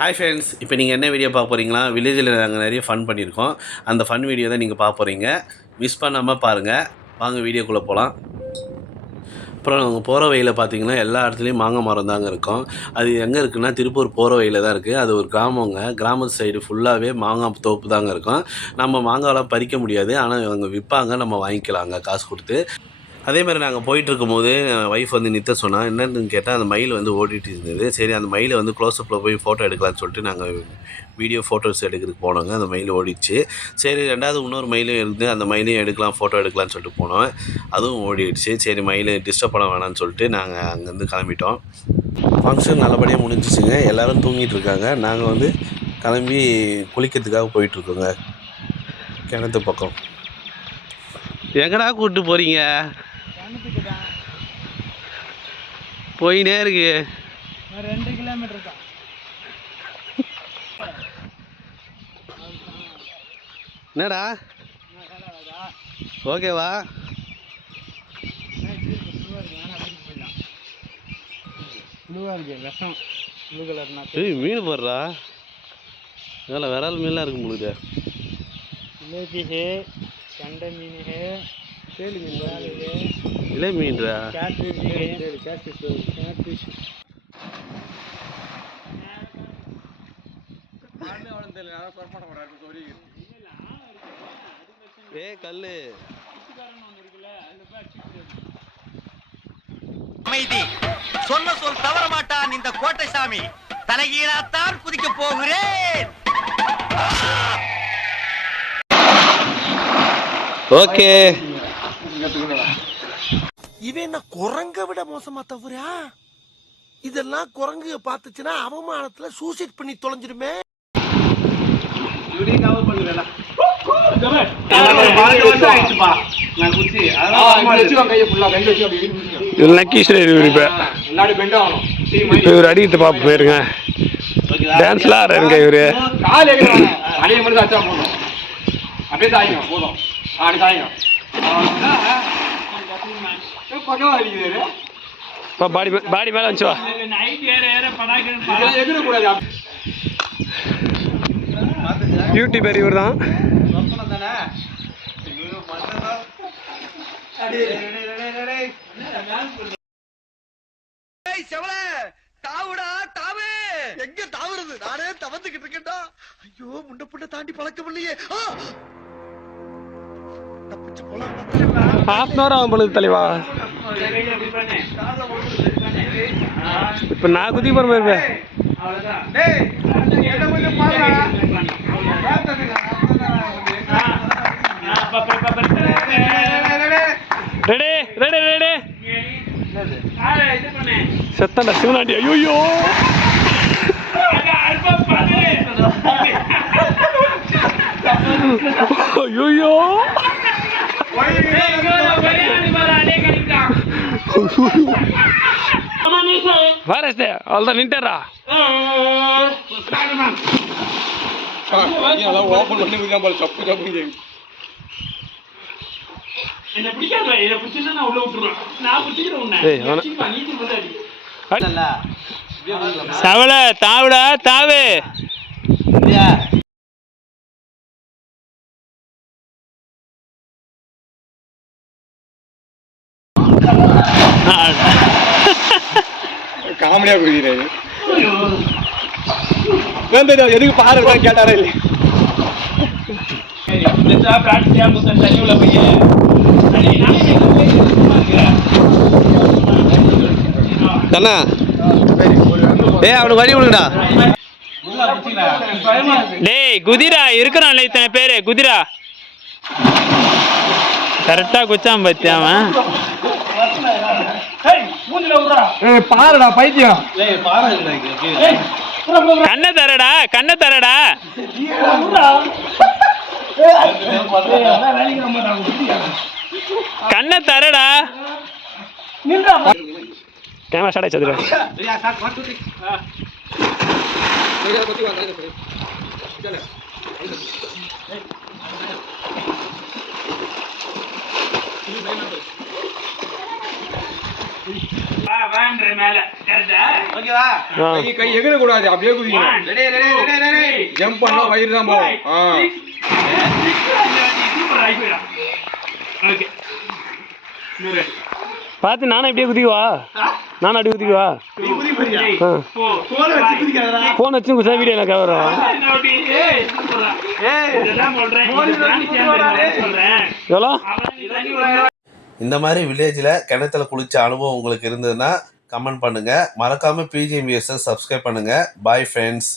Hi friends, இப்போ நீங்கள் என்ன வீடியோ பார்க்க போகிறீங்களா? வில்லேஜில் நாங்கள் நிறைய ஃபன் பண்ணியிருக்கோம். அந்த ஃபன் வீடியோ தான் நீங்கள் பார்க்க போகிறீங்க. மிஸ் பண்ணாமல் பாருங்கள். வாங்க வீடியோக்குள்ளே போகலாம். அப்புறம் நாங்கள் போகிற வழியில் பார்த்தீங்கன்னா எல்லா இடத்துலையும் மாங்காய் மரம் தாங்க இருக்கும். அது எங்கே இருக்குன்னா திருப்பூர் போகிற வழியில் தான் இருக்குது. அது ஒரு கிராமங்க. கிராமத்து சைடு ஃபுல்லாகவே மாங்காய் தோப்பு தாங்க இருக்கும். நம்ம மாங்காயெலாம் பறிக்க முடியாது, ஆனால் அவங்க விற்பாங்க, நம்ம வாங்கிக்கலாங்க காசு கொடுத்து. அதே மாதிரி நாங்கள் போயிட்டுருக்கும்போது ஒய்ஃப் வந்து நிறுத்த சொன்னால் என்னென்னு கேட்டால் அந்த மயில் வந்து ஓடிட்டு இருந்தது. சரி, அந்த மயிலை வந்து க்ளோஸ்அப்பில் போய் ஃபோட்டோ எடுக்கலான்னு சொல்லிட்டு நாங்கள் வீடியோ ஃபோட்டோஸ் எடுக்கிறதுக்கு போனோங்க. அந்த மயில் ஓடிடுச்சு. சரி, ரெண்டாவது இன்னொரு மயிலும் இருந்து அந்த மயிலையும் எடுக்கலாம், ஃபோட்டோ எடுக்கலான்னு சொல்லிட்டு போனோம். அதுவும் ஓடிடுச்சு. சரி, மயில் டிஸ்டர்ப் பண்ண வேணாம்னு சொல்லிட்டு நாங்கள் அங்கேருந்து கிளம்பிட்டோம். ஃபங்க்ஷன் நல்லபடியாக முடிஞ்சிச்சுங்க. எல்லோரும் தூங்கிட்டு இருக்காங்க. நாங்கள் வந்து கிளம்பி குளிக்கிறதுக்காக போயிட்டுருக்கோங்க கிணத்து பக்கம். எங்கடா கூப்பிட்டு போகிறீங்க? போயினே இருக்கு. 2 கிலோமீட்டர் தான். என்னடா ஓகேவா? மீன் போடுறா. வேலை விரால் மீன்லாம் இருக்கு உங்களுக்கு. ஜிலேபி ஹே, கண்டை மீன் ஹே, கேளு மீன் ஹே, இலை மீன்ரா. கேட்ஃபிஷ் ஹே, கேட்ஃபிஷ். கல்லு அமைதி. சொன்ன சொல் தவற மாட்டான் இந்த கோட்டை சாமி. தலைகீழாத்தான் குதிக்க போகிறேன். ஓகே. இவன் என்ன குரங்க விட மோசமா தவறா? இதெல்லாம் குரங்கு பார்த்துச்சுன்னா அவமானத்துல சூசைட் பண்ணி தொலைஞ்சிருமே. இவர் அடிக்கிட்டு பாப்ப போயிருங்க. டான்ஸ்லாம் ஆடுறாருங்க இவரு. அப்படியே சாய்ங்க போதும். அப்படி சாய்ங்க. பாடி மேல வந்துச்சு. யூடியூபர் இவர் தான். எங்க தாவுறது? நானே தவந்துகிட்டு இருக்கேன்டா. ஐயோ, முண்ட புண்ட தாண்டி பழக்கம் இல்லையே. ஹாஃப் அன் ஹவர் ஆகும் பொழுது தலைவா. இப்ப நான் குதி போற மாதிரி. Ready ready ready. செத்தண்டா சிவனாண்டி. ஐயோ ஐயோ வாரஸ்தே அவ்வளோதான் நின்ட்டாரா. ஓப்பன் பண்ணி சப்பு சப்பு. சவல தாவுடா தாவு. காமெடியா குதிக்கிறாரு. எதுக்கு பாரு கேட்டாரா இல்லை? கண்ணா, அவனுக்கு வழி விடுங்கடா. டேய் குதிரா இருக்கிறான்ல இத்தனை பேரு. குதிரா கரெக்டா குச்சான் பத்தி அவன். பாருடா பைத்தியம். கண்ணை தரடா கண்ணை தரடா. கண்ணை தரடா. கேமரா ஸ்டார்ட் ஆயிடுச்சு. ஓகேவா? கை எகிற கூடாது, அப்படியே குதிக்கணும். Ready ready ready ready. Jump பண்ணா வயிறு தான் போகும். பார்த்து நானும் இப்படியே குதிக்குவா, நானும் அப்படி குதிக்குவா. ஃபோன் வச்சு குதிச்சா வீடியோ எனக்கு வரும். எவ்வளோ? இந்த மாதிரி வில்லேஜில் கிணத்துல குளிச்ச அனுபவம் உங்களுக்கு இருந்ததுன்னா கமெண்ட் பண்ணுங்கள். மறக்காமல் பிஜிஎம்பிஎஸ்ஸை சப்ஸ்கிரைப் பண்ணுங்கள். Bye friends.